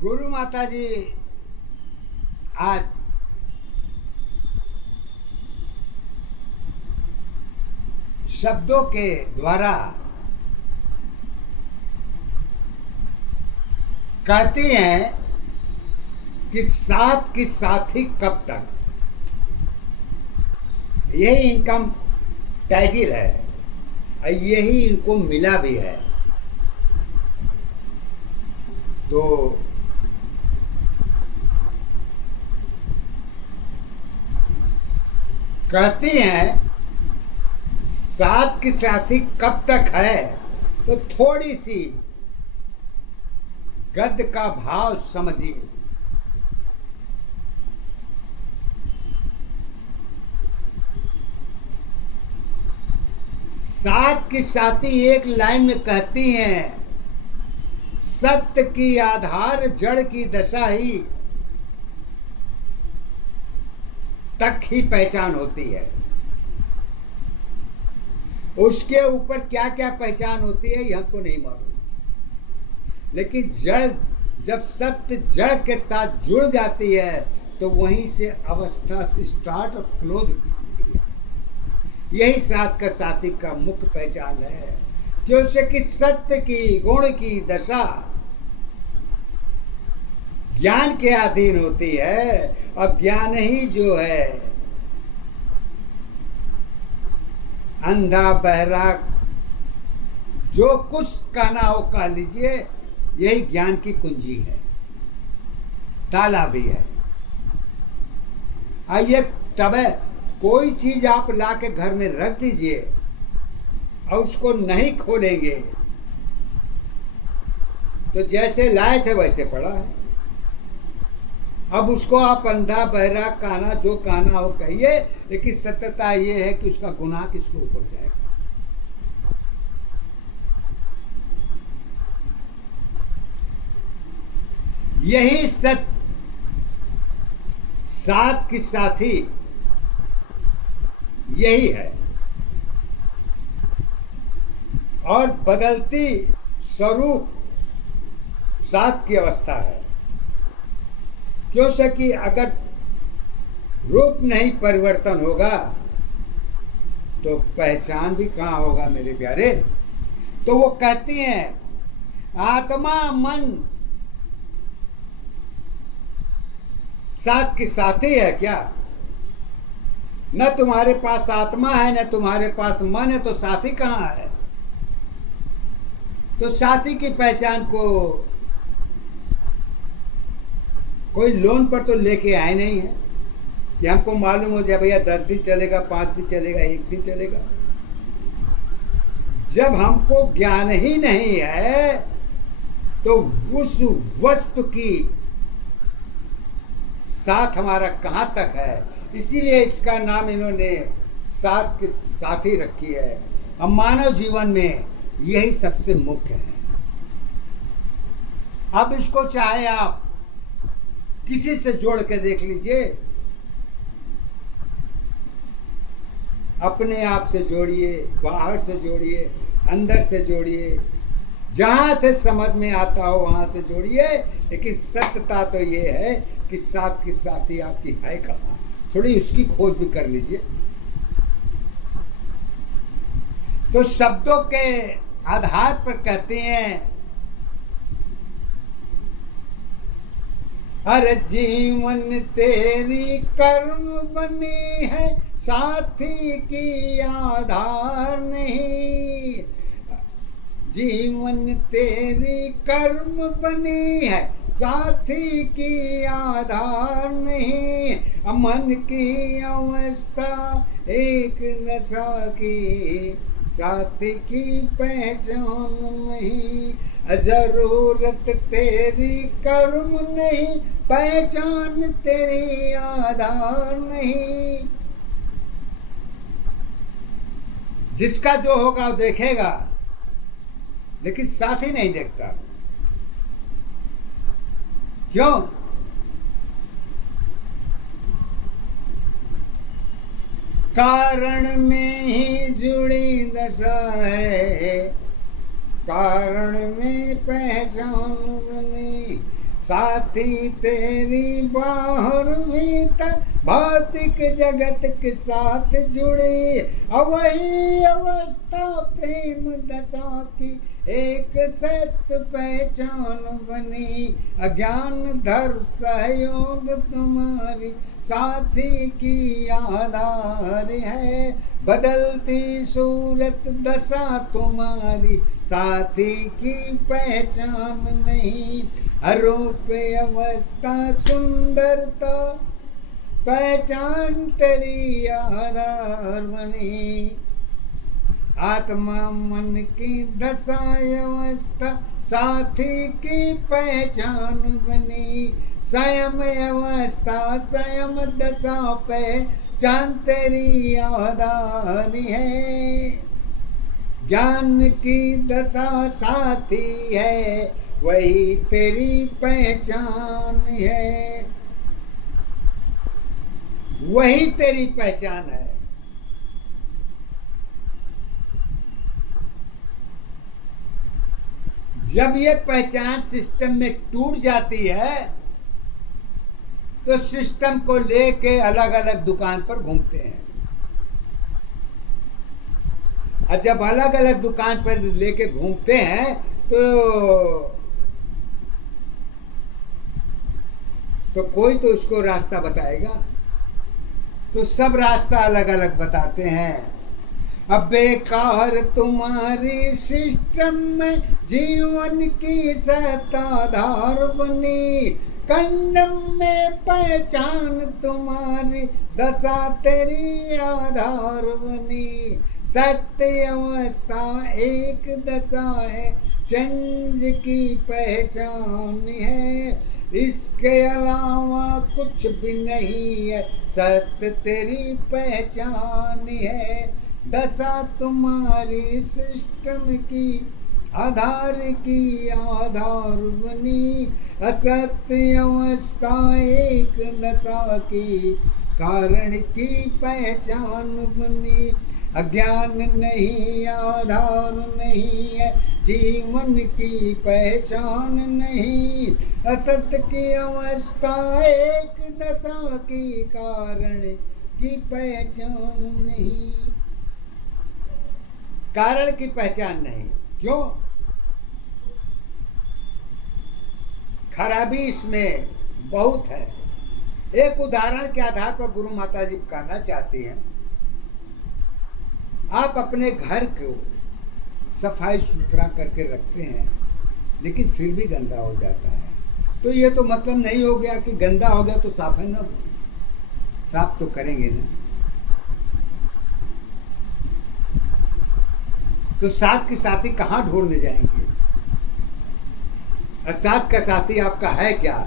गुरु माता जी आज शब्दों के द्वारा कहती हैं कि साथ की साथी कब तक, यही इनका टाइटल है और यही इनको मिला भी है। तो कहती हैं साथ की साथी कब तक है, तो थोड़ी सी गद्य का भाव समझिए। साथ की साथी एक लाइन में कहती हैं, सत्य की आधार जड़ की दशा ही तक ही पहचान होती है। उसके ऊपर क्या क्या पहचान होती है ये हमको नहीं मालूम, लेकिन जड़ जब सत्य जड़ के साथ जुड़ जाती है तो वहीं से अवस्था से स्टार्ट और क्लोज होती है। यही साथ का साथी का मुख्य पहचान है, क्योंकि सत्य की गुण की दशा ज्ञान के अधीन होती है और ज्ञान ही जो है अंधा बहरा जो कुछ कहना हो कह लीजिए, यही ज्ञान की कुंजी है, ताला भी है। आइए तब कोई चीज आप ला के घर में रख दीजिए और उसको नहीं खोलेंगे तो जैसे लाए थे वैसे पड़ा है। अब उसको आप अंधा बहरा कहना जो कहना हो कहिए, लेकिन सत्यता ये है कि उसका गुनाह किसके ऊपर जाएगा। यही सत्य साथ की साथी यही है और बदलती स्वरूप साथ की अवस्था है। क्योंकि अगर रूप नहीं परिवर्तन होगा तो पहचान भी कहाँ होगा मेरे प्यारे। तो वो कहती हैं आत्मा मन साथ की साथी है क्या? न तुम्हारे पास आत्मा है न तुम्हारे पास मन है, तो साथी कहाँ है? तो साथी की पहचान को कोई लोन पर तो लेके आए नहीं है कि हमको मालूम हो जाए भैया 10 दिन चलेगा, 5 दिन चलेगा, 1 दिन चलेगा। जब हमको ज्ञान ही नहीं है तो उस वस्तु की साथ हमारा कहाँ तक है, इसीलिए इसका नाम इन्होंने साथ की साथी रखी है। अब मानव जीवन में यही सबसे मुख्य है। अब इसको चाहे आप किसी से जोड़ के देख लीजिए, अपने आप से जोड़िए, बाहर से जोड़िए, अंदर से जोड़िए, जहाँ से समझ में आता हो वहाँ से जोड़िए, लेकिन सत्यता तो ये है कि साथ की साथी आपकी है कहाँ, थोड़ी उसकी खोज भी कर लीजिए। तो शब्दों के आधार पर कहते हैं हर जीवन तेरी कर्म बनी है, साथी की आधार नहीं। जीवन तेरी कर्म बनी है, साथी की आधार नहीं। मन की अवस्था एक नशा की, साथी की पहचान नहीं। जरूरत तेरी कर्म नहीं, पहचान तेरी आधार नहीं। जिसका जो होगा देखेगा, लेकिन साथी नहीं देखता। क्यों? कारण में ही जुड़ी दशा है, कारण में पहचान बनी, साथी तेरी बाहर भीतर भौतिक जगत के साथ जुड़ी, वही अवस्था प्रेम दशा की एक सत्य पहचान बनी। अज्ञान धर सहयोग तुम्हारी साथी की आधार है, बदलती सूरत दशा तुम्हारी साथी की पहचान नहीं। अरूप अवस्था सुंदरता पहचान तेरी आधार बनी, आत्मा मन की दशा अवस्था साथी की पहचान बनी। स्वयं अवस्था स्वयं दशा पहचान तेरी आधार है, ज्ञान की दशा साथी है, वही तेरी पहचान है, वही तेरी पहचान है। जब ये पहचान सिस्टम में टूट जाती है तो सिस्टम को लेके अलग अलग दुकान पर घूमते हैं, और जब अलग अलग दुकान पर लेके घूमते हैं तो कोई तो उसको रास्ता बताएगा, तो सब रास्ता अलग अलग बताते हैं। अब बेकार तुम्हारी सिस्टम में जीवन की सत्ताधार बनी, कंडम में पहचान तुम्हारी दशा तेरी आधार बनी। सत्य अवस्था एक दशा है, चंज की पहचान है, इसके अलावा कुछ भी नहीं है, सत्य तेरी पहचान है। दशा तुम्हारी सिस्टम की आधार बनी, असत्य अवस्था एक दशा की कारण की पहचान बनी। अज्ञान नहीं आधार नहीं है, जीवन की पहचान नहीं, असत्य की अवस्था एक दशा की कारण की पहचान नहीं। कारण की पहचान नहीं, क्यों? खराबी इसमें बहुत है। एक उदाहरण के आधार पर गुरु माता जी कहना चाहती हैं, आप अपने घर को सफाई सुथरा करके रखते हैं लेकिन फिर भी गंदा हो जाता है, तो ये तो मतलब नहीं हो गया कि गंदा हो गया तो साफ है ना, साफ तो करेंगे ना। तो साथ के साथी कहाँ ढूंढने जाएंगे? और साथ का साथी आपका है क्या?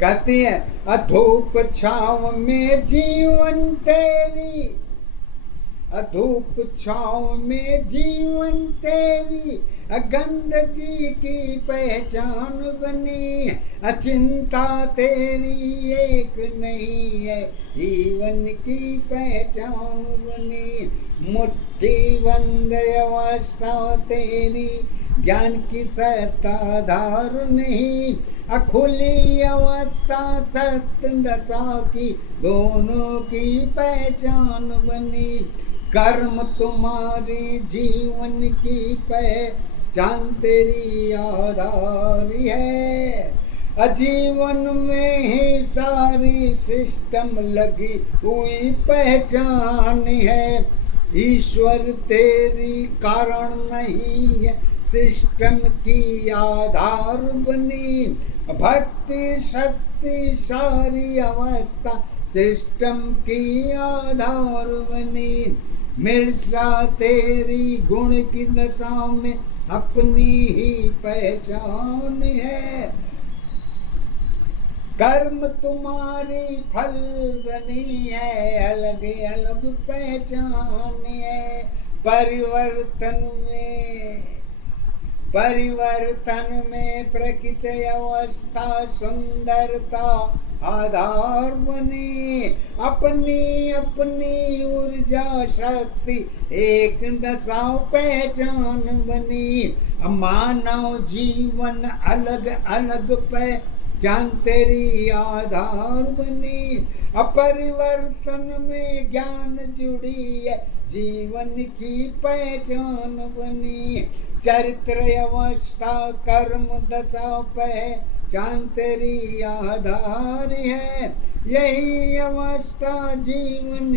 कहती है अधूप छाव में जीवन तेरी, अधूप छाव में जीवन तेरी, गंदगी की पहचान बनी, अचिंता तेरी एक नहीं है, जीवन की पहचान बनी। मुट्ठी बंद अवस्था तेरी, ज्ञान की सत्ताधार नहीं, खुली अवस्था सत्य दशा की दोनों की पहचान बनी। कर्म तुम्हारी जीवन की पहचान तेरी आधार है, जीवन में ही सारी सिस्टम लगी हुई पहचान है। ईश्वर तेरी कारण नहीं है, सिस्टम की आधार बनी। भक्ति शक्ति सारी अवस्था सिस्टम की आधार बनी। मिर्जा तेरी गुण की दशा में अपनी ही पहचान है, कर्म तुम्हारी फल बनी है, अलग अलग पहचान है। परिवर्तन में प्रकृति अवस्था सुंदरता आधार बने। अपनी अपनी ऊर्जा शक्ति एक दशा पहचान बनी। मानव जीवन अलग अलग पहचान तेरी आधार बनी। अपरिवर्तन में ज्ञान जुड़ी है, जीवन की पहचान बनी। चरित्र अवस्था कर्म दशा पहचान तेरी आधार है। यही अवस्था जीवन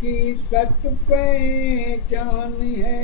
की सत पहचान है।